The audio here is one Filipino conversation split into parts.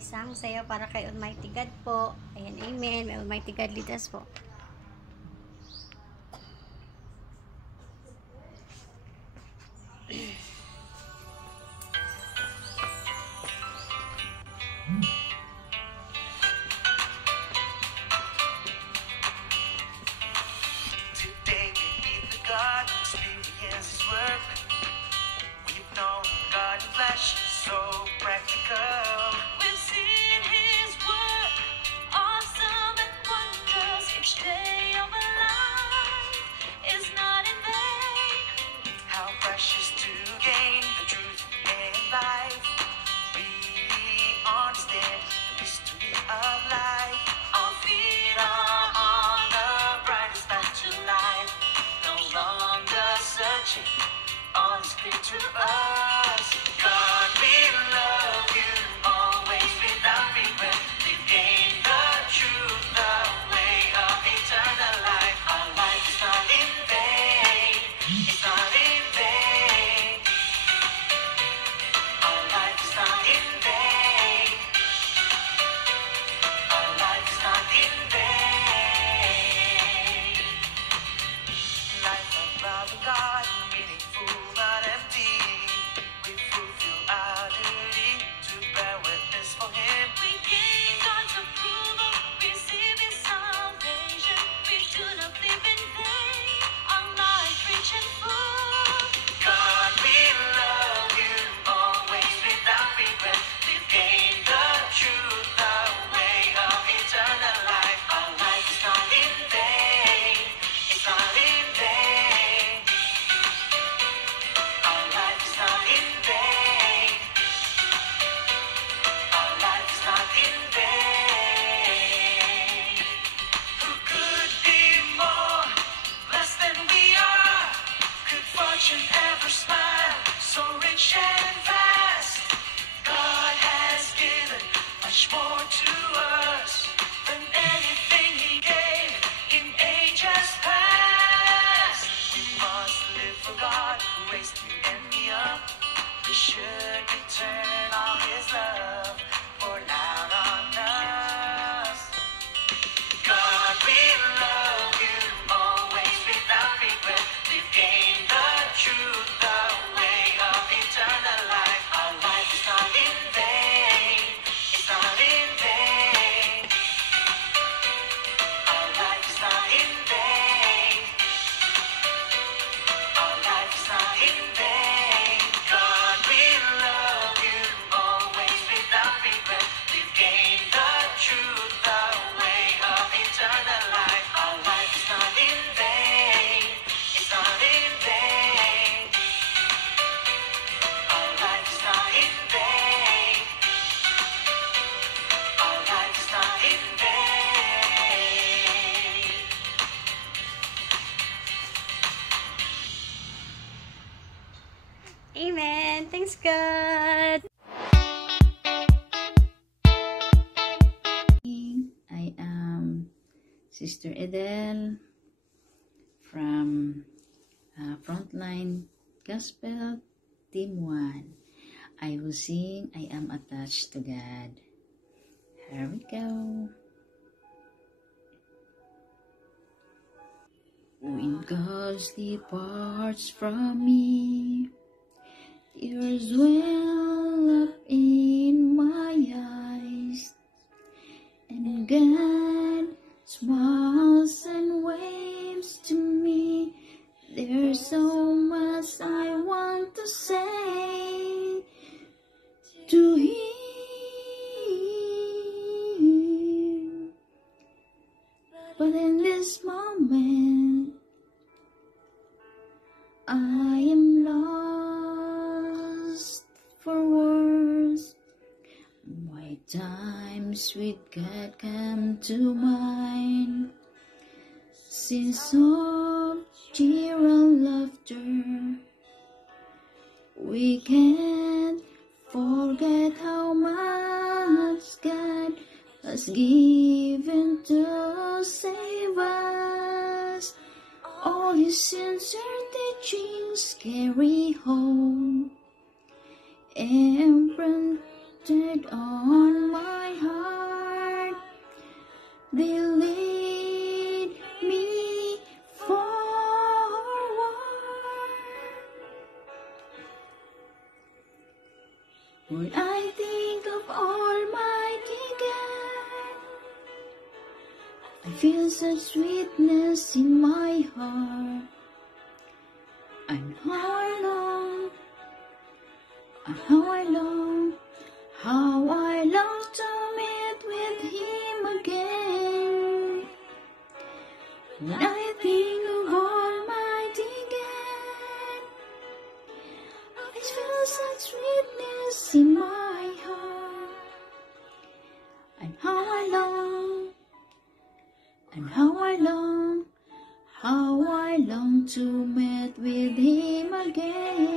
isang sayo para kay Almighty God po. Ayan, amen. May Almighty God lead us po. Today we meet the God, experience His work. We've known God in flesh, so practical. We've seen His work, awesome and wondrous. Each day of our life is not in vain. How precious to gain the truth and life. We understand the mystery of life. Our feet are on the brightest path to life. No longer searching, all is clear to us. God, we love you always without regret. We've gained the truth, the way of eternal life. Our life is not in vain. It's not in vain. Our life is not in vain. Our life is not in vain. Life above God, meaningful but empty. We fulfill our duty to bear witness for Him. We gain God's approval, receive His salvation. We do not live in vain, our life rich and full. God, we love you always without regret. We've gained the truth, the way of eternal life. Our life is not in vain. It's not in vain. Our life is not in vain. Our life is not in vain. Who could be more blessed than we are? Could fortune ever smile so rich and vast? God has given much more to us than anything He gave in ages past. We must live for God who raised you and me up. We should return all His love poured out on us. God, we love you always without regret. We've gained the truth, the way of eternal life. Our life is not in vain. It's not in vain. Our life is not in vain. Our life is not in vain. God, we love you always without regret. We've gained the truth, the way of eternal life. Our life is not in vain. It's not in vain. Our life is not in vain. Our life is not in vain. Amen. Thanks, God. I am Sister Edel from Frontline Gospel Team 1. I will sing I Am Attached to God. Here we go. When God departs from me, tears well up in my eyes, and God smiles and waves to me. There's so much I want to say to Him, but in this moment I am lost for words. Why times with God come to mind, scenes of cheer and laughter. We can't forget how much God has given to save us. All His sincere teachings carry home, and Turn on my heart, they lead me forward. When I think of Almighty God, I feel such sweetness in my heart. And how I long, how I long to meet with Him again. When I think of Almighty God, I feel such sweetness in my heart. And how I long, how I long to meet with Him again.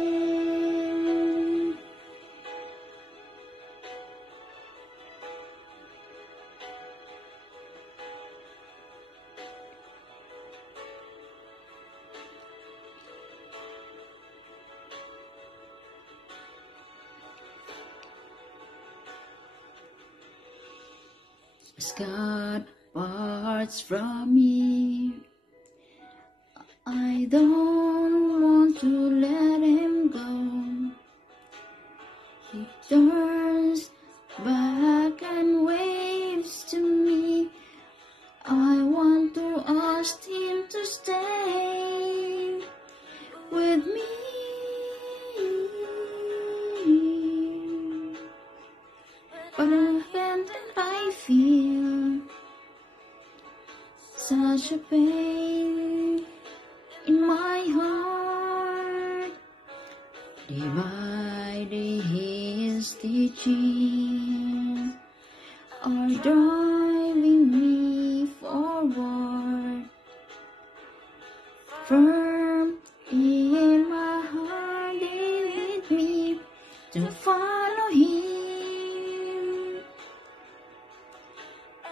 As God parts from me, I don't want to let Him go. He turns back and waves to me. I want to ask Him to stay with me. But often I feel such a pain in my heart. Day by day His teachings are driving me forward. Firm in my heart, they lead me to follow Him.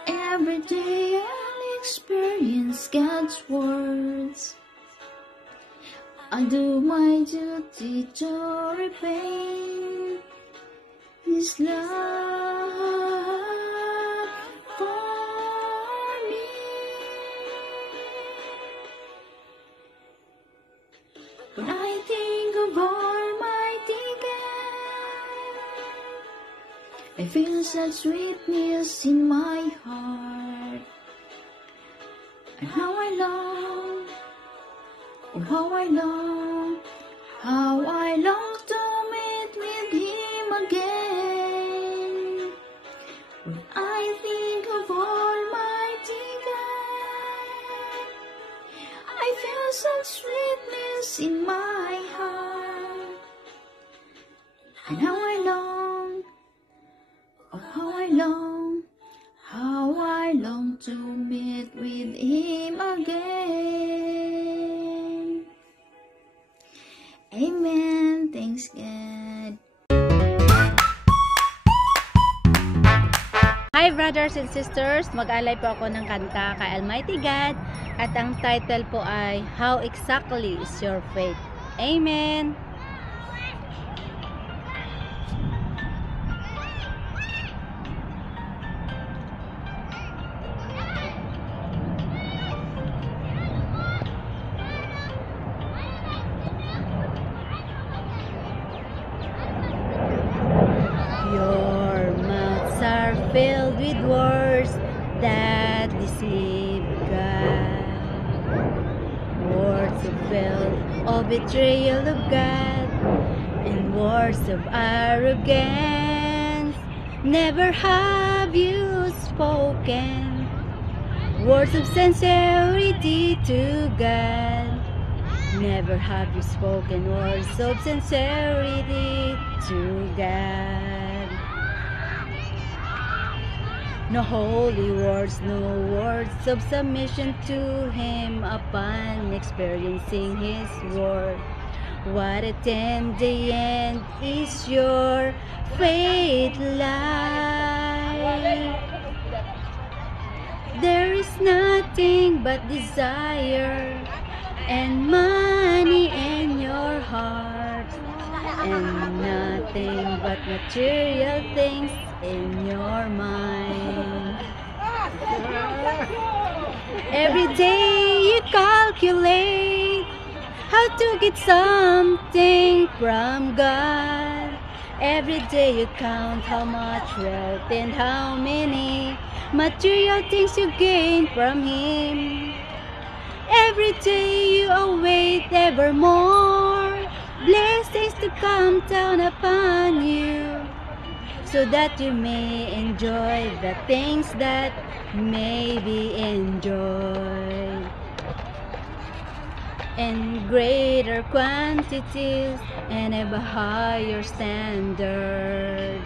Every day I'll experience God's words. I do my duty to repay His love for me. When I think of Almighty God, I feel such sweetness in my heart. And how I long, oh how I long, how I long to meet with Him again. When I think of Almighty God, I feel such sweetness in my heart. And how I long, oh how I long to meet with Him again. Amen. Thanks God. Hi brothers and sisters, mag-alay po ako ng kanta kay Almighty God at ang title po ay How Exactly is Your Faith? Amen. Your mouths are filled with words that deceive God, words of fail, of betrayal of God, and words of arrogance. Never have you spoken words of sincerity to God. Never have you spoken words of sincerity to God. No holy words, no words of submission to Him upon experiencing His word. What a tender end is your faith life. There is nothing but desire and money in your heart. and nothing but material things in your mind. Every day you calculate how to get something from God. Every day you count how much wealth and how many material things you gain from Him. Every day you await evermore blessings to come down upon you, so that you may enjoy the things that may be enjoyed in greater quantities and of a higher standard.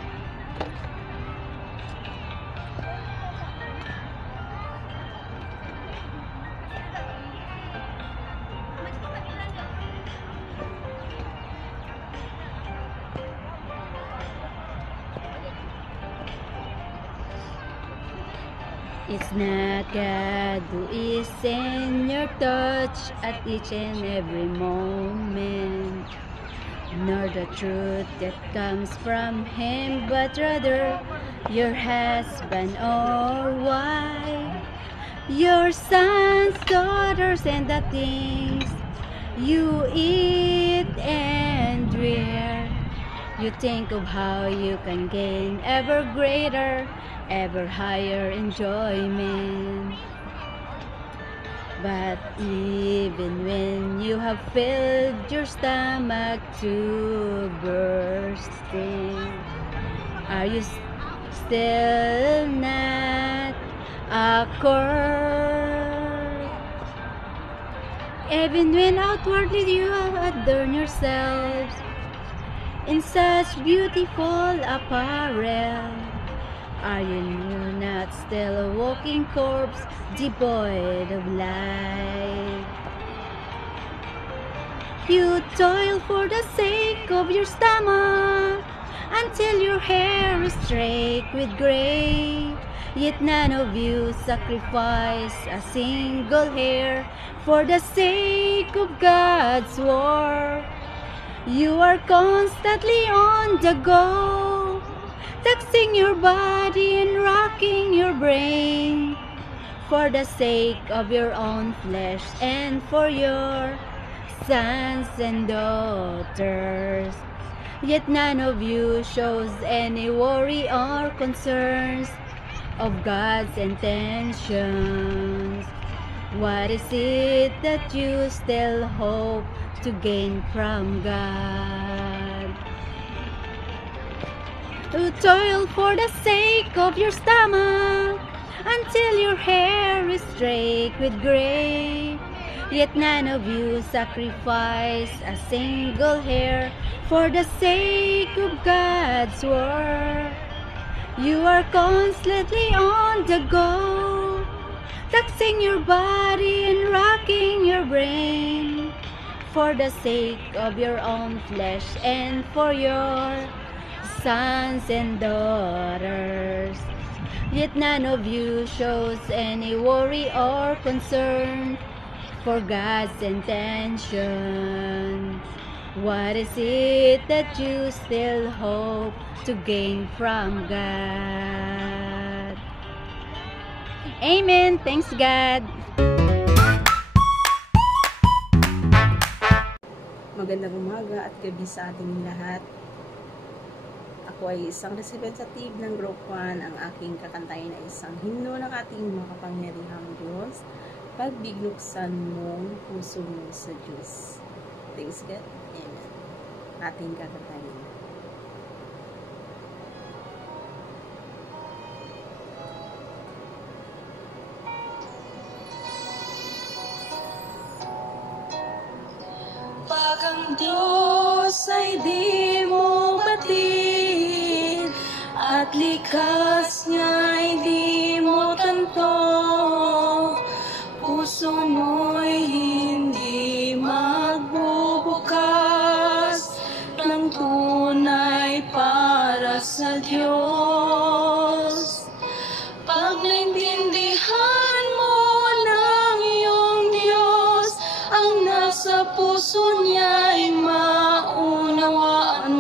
It's not God who is in your touch at each and every moment, nor the truth that comes from Him, but rather your husband or wife, your sons, daughters, and the things you eat and wear. You think of how you can gain ever greater, ever higher enjoyment. But even when you have filled your stomach to bursting, are you still not accord? Even when outwardly you adorn yourselves in such beautiful apparel, are you not still a walking corpse devoid of life? You toil for the sake of your stomach until your hair is streaked with gray, yet none of you sacrifice a single hair for the sake of God's work. You are constantly on the go, taxing your body and rocking your brain for the sake of your own flesh and for your sons and daughters. Yet none of you shows any worry or concerns of God's intentions. What is it that you still hope to gain from God? To toil for the sake of your stomach until your hair is streaked with gray, yet none of you sacrifice a single hair for the sake of God's work. You are constantly on the go, taxing your body and rocking your brain for the sake of your own flesh and for your sons and daughters. Yet none of you shows any worry or concern for God's intention. What is it that you still hope to gain from God? Amen. Thanks, God. Magandang umaga at gabi sa ating lahat. Ako ay isang representative ng Group 1. Ang aking kakantayin ay isang himno ng ating makapangyarihang Diyos. Pagbigluksan mong puso mo sa Diyos. Thanks God. Amen. Ating kakantayin. Pag ang Diyos ay di mo batid at likas niya'y di mo tanto, puso mo'y hindi magbubukas ng tunay para sa Diyos. Pag naintindihan mo ng iyong Diyos ang nasa puso niya'y maunawaan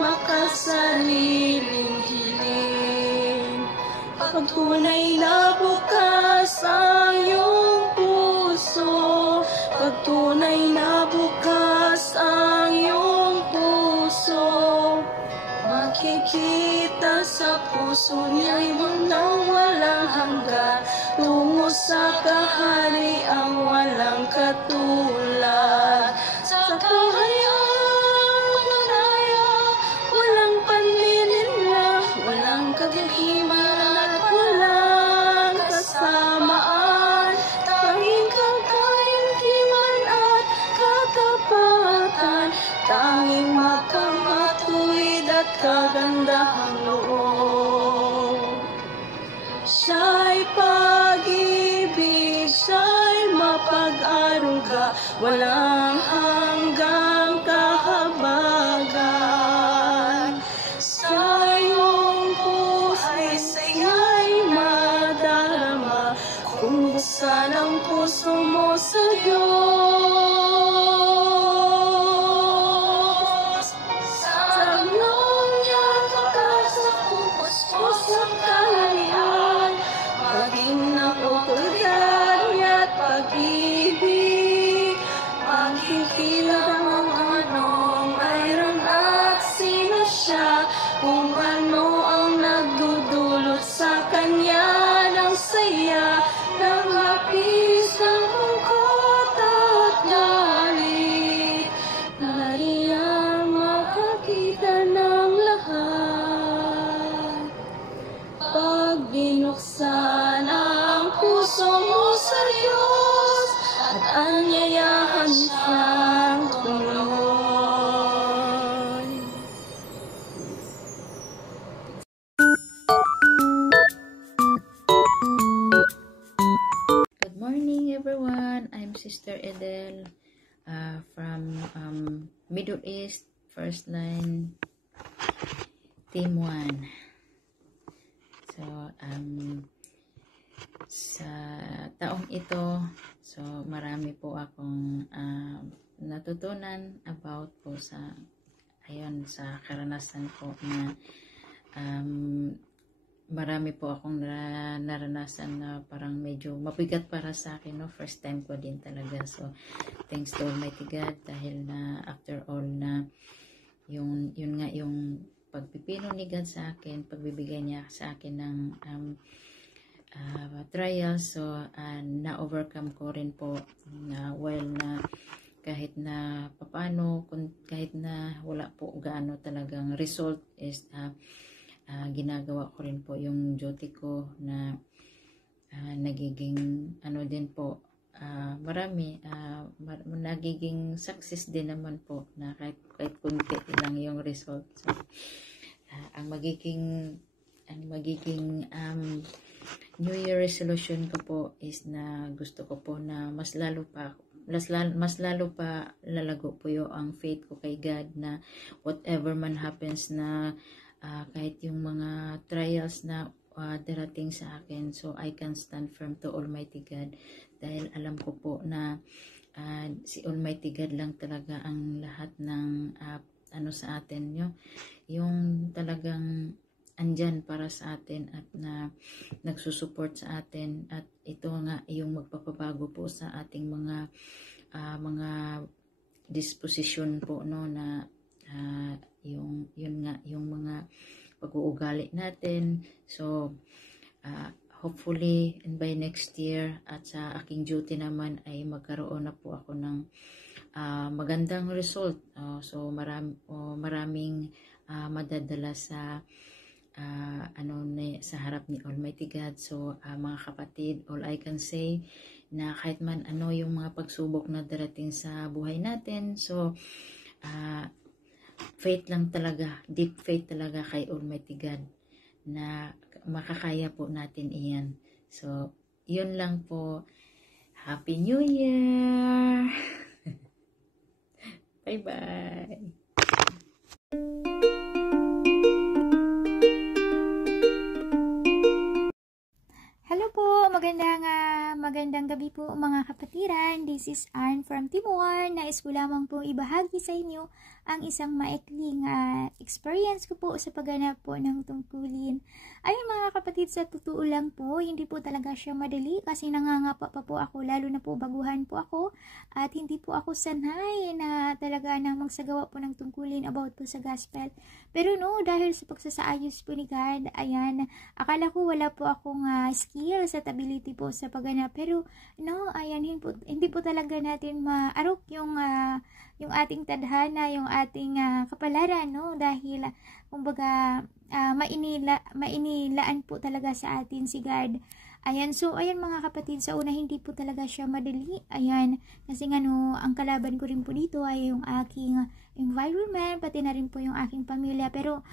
makasariling hiling. Pag tunay na bukas ang iyong puso, pag tunay na bukas ang iyong puso, makikita sa puso niya'y walang hanggan, tungo sa kahariang walang katulad. Sa kahariang mananaya, walang paninila, walang kagaliman at walang kasamaan. Tanging kakaintiman at katapatan, tanging makamatuwid at kagandahang loob. Siya'y pag-ibig, siya'y mapag-aruga, walang hanggang kahabagan. Sa iyong puso'y saya'y madarama, kung buksan ang puso mo sa Diyos. Sa nung niya sa pupos sa kaharian, maging ng otoridad niya't pag-ibig, makikita ang anong mayroon at sino siya, kung ano ang nagdudulot sa kanya ng saya, ng hapis, ng lungkot at galit. Nariyang makakita ng lahat. Pag binuksan ang puso mo sa Diyos at anyayahan siyang tumuloy. Good morning, everyone. I'm Sister Edel from Middle East, First Line, Team 1. So, sa taong ito, so marami po akong natutunan about po sa, ayun, sa karanasan ko na marami po akong naranasan na parang medyo mabigat para sa akin, no? First time ko din talaga. So, thanks to Almighty God dahil na after all na yun nga yung pagpipino ni God sa akin, pagbibigay niya sa akin ng trials. So, na-overcome ko rin po na na kahit na papano, kahit na wala po gaano talagang result is ginagawa ko rin po yung duty ko na nagiging ano din po, nagiging success din naman po na kahit kunti lang yung result. So, ang magiging New Year resolution ko po is na gusto ko po na mas lalo pa lalago po yung ang faith ko kay God, na whatever man happens na kahit yung mga trials na darating sa akin, so I can stand firm to Almighty God dahil alam ko po na si Almighty God lang talaga ang lahat ng ano sa atin, yung talagang andyan para sa atin at na nagsusupport sa atin, at ito nga yung magpapabago po sa ating mga disposition po, no, na yung mga pag-uugali natin. So hopefully and by next year at sa aking duty naman ay magkaroon na po ako ng magandang result. So maraming madadala sa sa harap ni Almighty God. So mga kapatid, all I can say na kahit man ano yung mga pagsubok na darating sa buhay natin, so faith lang talaga, deep faith talaga kay Almighty God na makakaya po natin iyan. So yun lang po. Happy New Year! Bye-bye! Hello po, magandang Magandang gabi po mga kapatiran. This is Ann from Timor. Nais ko lamang po ibahagi sa inyo ang isang maikling experience ko po sa pagganap po ng tungkulin. Ayun mga kapatid, sa totoo lang po, hindi po talaga siya madali kasi nangangapa pa po ako, lalo na po baguhan po ako at hindi po ako sanay na talaga na magsagawa po ng tungkulin about po sa gospel. Pero no, dahil sa pagsasaayos po ni God, ayan, akala ko wala po akong skills at ability po sa pagganap. Pero no, ayan, hindi po talaga natin maarok yung ating tadhana, yung ating kapalaran, no? Dahil kumbaga mainilaan po talaga sa atin si God. Ayan, so ayan mga kapatid, sa una hindi po talaga siya madali. Ayan, kasi nga no, ang kalaban ko rin po dito ay yung aking environment, pati na rin po yung aking pamilya. Pero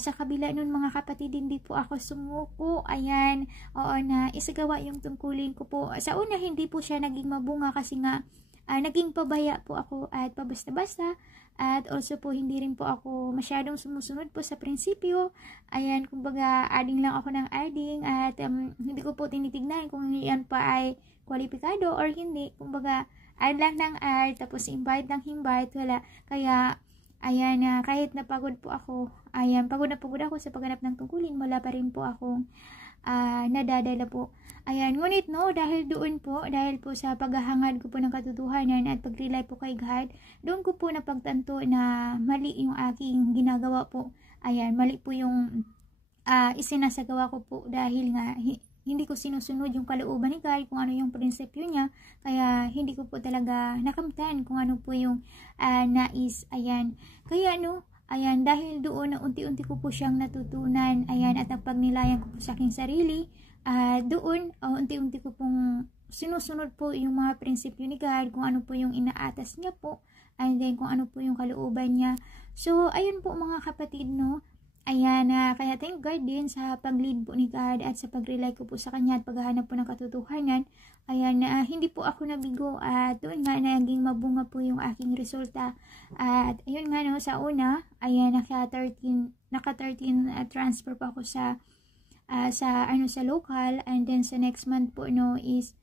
sa kabila nun mga kapatid, hindi po ako sumuko. Ayan, oo, na isagawa yung tungkulin ko po. Sa una hindi po siya naging mabunga kasi nga naging pabaya po ako at pabasta-basta. At also po, hindi rin po ako masyadong sumusunod po sa prinsipyo. Ayan, kumbaga, adding lang ako ng adding at hindi ko po tinitignan kung yan pa ay kwalipikado or hindi. Kumbaga, add lang ng add, tapos invite ng invite, wala. Kaya, ayan, kahit napagod po ako, ayan, pagod na pagod ako sa pagganap ng tungkulin, wala pa rin po akong nadadala po. Ayan, ngunit no, dahil po sa paghahangad ko po ng katotohanan at pag-rely po kay God, doon ko po napagtanto na mali yung aking ginagawa po. Ayan, mali po yung isinasagawa ko po dahil nga hindi ko sinusunod yung kalooban ni God, kung ano yung prinsipyo niya, kaya hindi ko po talaga nakamtan kung ano po yung nais. Ayan, kaya no, ayan, dahil doon na unti-unti ko po siyang natutunan, ayan, at ang pagnilayan ko po sa aking sarili, doon, unti-unti ko pong sinusunod po yung mga prinsipyo ni God, kung ano po yung inaatas niya po, and then kung ano po yung kalooban niya. So, ayun po mga kapatid, no, ayan, kaya thank God din sa pag-lead po ni God at sa pag-rely ko po sa Kanya at paghahanap po ng katotohanan. Ayan, hindi po ako nabigo at doon nga naging mabunga po yung aking resulta. At ayun nga no, sa una, ayan, naka-13 transfer pa ako sa local, and then sa next month po no is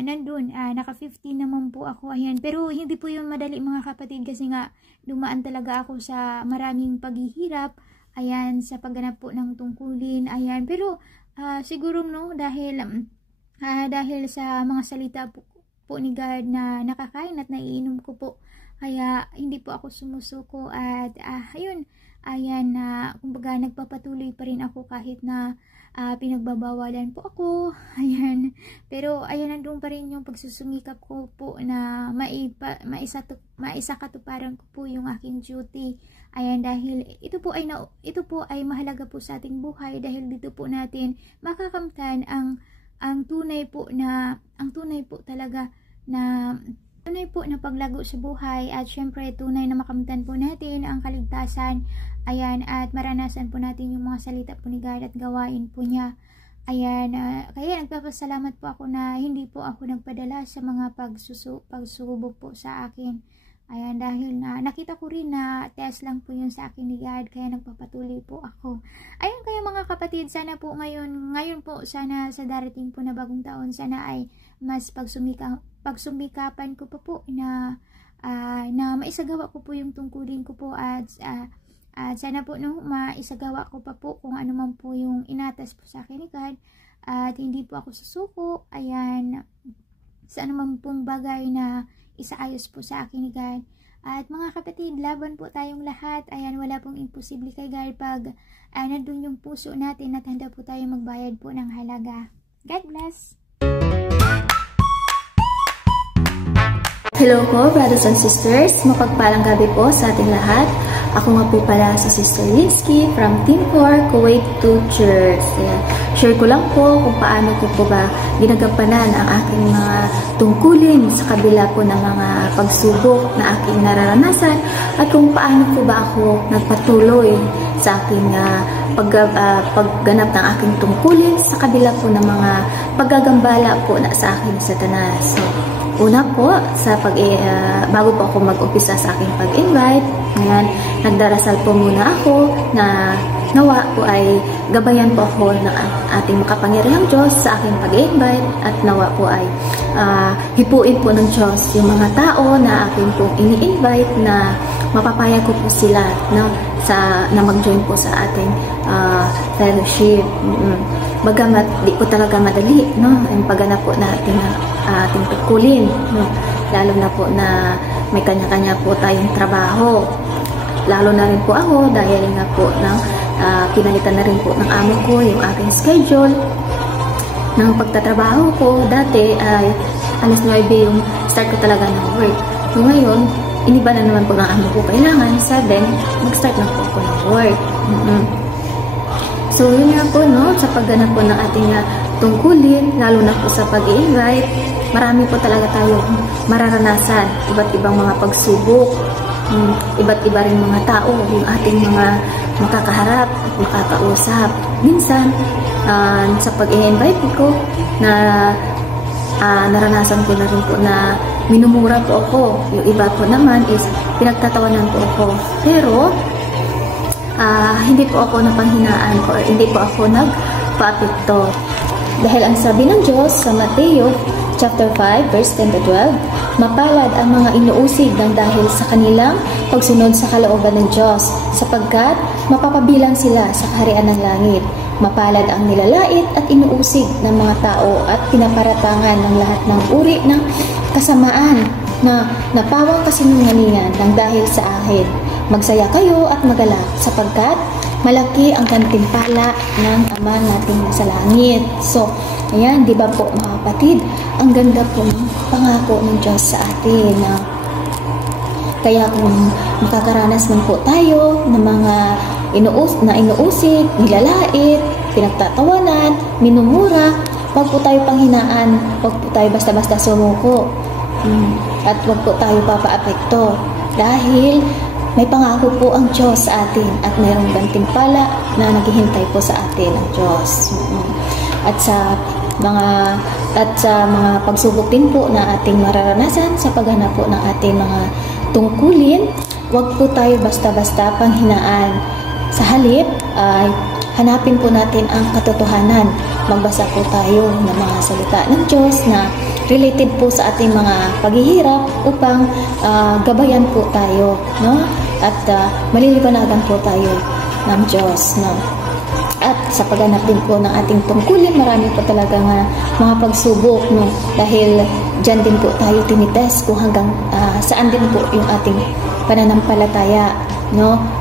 nandun, naka-15 naman po ako. Ayan, pero hindi po yung madali mga kapatid kasi nga dumaan talaga ako sa maraming paghihirap. Ayan, sa pagganap po ng tungkulin. Ayan, pero siguro no, dahil sa mga salita po ni God na nakakain at naiinom ko po, kaya hindi po ako sumusuko at ayun, ayan, kumbaga nagpapatuloy pa rin ako kahit na pinagbabawalan po ako. Ayan, pero ayan, nandun pa rin yung pagsusumikap ko po na maisakatuparan ko po yung aking duty. Ayan, dahil ito po ay mahalaga po sa ating buhay, dahil dito po natin makakamtan ang tunay po na paglago sa buhay, at syempre tunay na makamtan po natin ang kaligtasan. Ayan, at maranasan po natin yung mga salita po ni God at gawain po niya. Ayan, kaya nagpapasalamat po ako na hindi po ako nagpadala sa mga pagsubok po sa akin. Ayan, dahil nakita ko rin na test lang po yun sa akin ni God, kaya nagpapatuloy po ako. Ayun, kaya mga kapatid, sana po ngayon po, sana sa darating po na bagong taon, sana ay mas pagsumikapan ko pa po na maisagawa ko po yung tungkulin ko po, at sana po no, maisagawa ko pa po kung ano man po yung inatas po sa akin ni God, at hindi po ako susuko. Ayan, sa anuman pong bagay na isaayos po sa akin ni God. At mga kapatid, laban po tayong lahat. Ayan, wala pong imposible kay God pag nandun yung puso natin at handa po tayo magbayad po ng halaga. God bless! Hello po, brothers and sisters. Mapagpalang gabi po sa ating lahat. Ako nga po pala si Sister Linsky from Team 4 Kuwait 2 Church. Share ko lang po kung paano ko po ba ginagampanan ang aking mga tungkulin sa kabila po ng mga pagsubok na aking nararanasan, at kung paano po ba ako nagpatuloy sa aking pagganap ng aking tungkulin sa kabila po ng mga paggagambala po na sa akin sa Satanas. So, una po, bago po ako mag-umpisa sa aking pag-invite, ngayon, nagdarasal po muna ako na nawa po ay gabayan po ako ng ating makapangyarihang Diyos sa aking pag-invite, at nawa po ay hipuin po ng Diyos yung mga tao na aking pong ini-invite na mapapayag ko po sila na mag-join po sa ating fellowship. Bagamat di po talaga madali, yung pagganap po natin ating tukulin, lalo na po na may kanya-kanya po tayong trabaho. Lalo na rin po ako dahil nga po pinalitan na rin po ng amo ko yung aking schedule ng pagtatrabaho ko. Dati ay alas 9 yung start ko talaga ng work. So ngayon, iniba na naman po ng amo ko. Kailangan 7, mag-start na po ako ng work. So yun nga po, sa pagganap po ng ating tungkulin, lalo na po sa pag-i-invite, marami po talaga tayong mararanasan. Iba't ibang mga pagsubok, iba't iba rin mga tao yung ating mga makakaharap at makakausap. Minsan, sa pag-i-invite ko, naranasan ko na rin po na minumura po ako. Yung iba po naman is pinagtatawanan po ako. Pero, hindi po ako napanghinaan or hindi po ako nagpa-apekto. Dahil ang sabi ng Diyos sa Mateo chapter 5, verse 10 to 12, mapalad ang mga inuusig ng dahil sa kanilang pagsunod sa kalooban ng Diyos, sapagkat mapapabilang sila sa kaharian ng langit. Mapalad ang nilalait at inuusig ng mga tao at pinaparatangan ng lahat ng uri ng kasamaan na napawang kasinungalingan ng dahil sa akin. Magsaya kayo at magalak, sapagkat malaki ang gantimpala ng Ama nating nasa langit. So, ayan, di ba po mga kapatid, ang ganda po ng pangako ng Diyos sa atin. Kaya kung makakaranas man po tayo ng mga inuusig, nilalait, pinagtatawanan, minumura, wag po tayo panghinaan, wag po tayo basta-basta sumuko, at wag po tayo papaapekto. Dahil may pangako po ang Diyos sa atin at mayroong gantimpala na naghihintay po sa atin ang Diyos. At sa mga pagsubok din po na ating mararanasan sa paghanap po ng ating mga tungkulin, wag po tayo basta-basta panghinaan. Sa halip ay hanapin po natin ang katotohanan. Magbasa po tayo ng mga salita ng Diyos na related po sa ating mga paghihirap upang gabayan po tayo, at malilibanagan po tayo ng Diyos, At sa pagganap din po ng ating tungkulin, marami po talaga mga pagsubok, dahil dyan din po tayo tinites kung hanggang saan din po yung ating pananampalataya,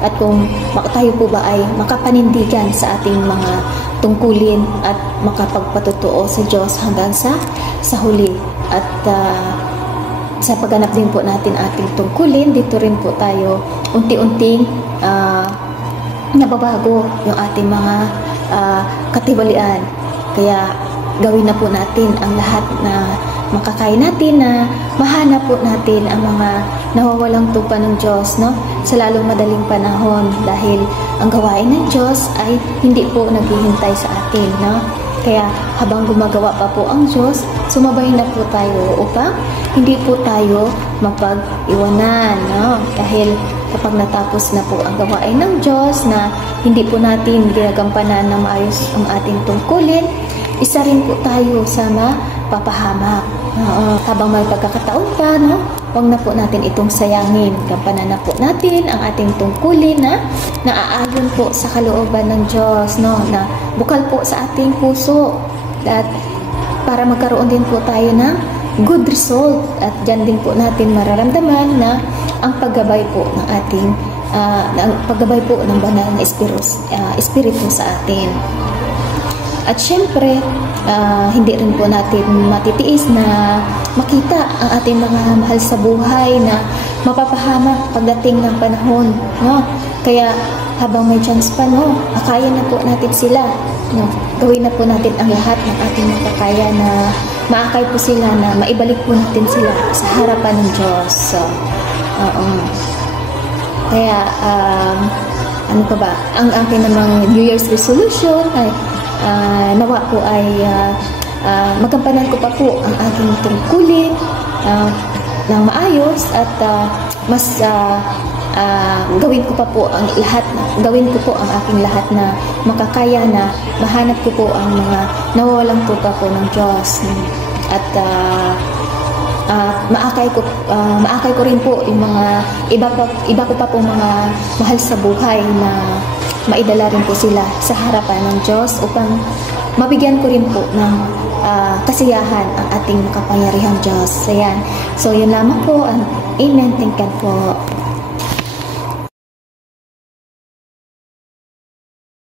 at kung tayo po ba ay makapanindigan sa ating mga tungkulin at makapagpatotoo sa Diyos hanggang sa huli. At sa pagganap din po natin ating tungkulin, dito rin po tayo unti-unting nababago yung ating mga katiwalian. Kaya gawin na po natin ang lahat na makakaya natin, na mahanap po natin ang mga nawawalang tupa ng Diyos, sa lalong madaling panahon, dahil ang gawain ng Diyos ay hindi po naghihintay sa atin, Kaya habang gumagawa pa po ang Diyos, sumabay na po tayo upang hindi po tayo mapag-iwanan, Dahil kapag natapos na po ang gawain ng Diyos na hindi po natin ginagampanan na maayos ang ating tungkulin, isa rin po tayo sa mapapahamak. Habang may pagkakataon pa, huwag na po natin itong sayangin. Gampanan na po natin ang ating tungkulin na naaayon po sa kalooban ng Diyos, na bukal po sa ating puso, at para magkaroon din po tayo ng good result. At dyan din po natin mararamdaman na ang paggabay po ng ating paggabay po ng banal na espiritu sa atin. At syempre, hindi rin po natin matitiis na makita ang ating mga mahal sa buhay na mapapahamak pagdating ng panahon, Kaya habang may chance pa, akaya na po natin sila, Gawin na po natin ang lahat ng ating makakaya na maakay po sila, na maibalik po natin sila sa harapan ng Diyos. So, kaya, ano pa ba? Ang aking namang New Year's resolution ay nawa po ay magampanan ko pa po ang aking tungkulin ng maayos, at mas gawin ko po ang aking lahat na makakaya na mahanap ko po ang mga nawawalang tupa po ng Diyos. At maakay ko rin po yung mga iba ko pa po mga mahal sa buhay na maidala rin po sila sa harapan ng Diyos upang mabigyan ko rin po ng kasiyahan ang ating makapangyarihang Diyos. Ayan. So, yun lamang po. Amen. Thank God po.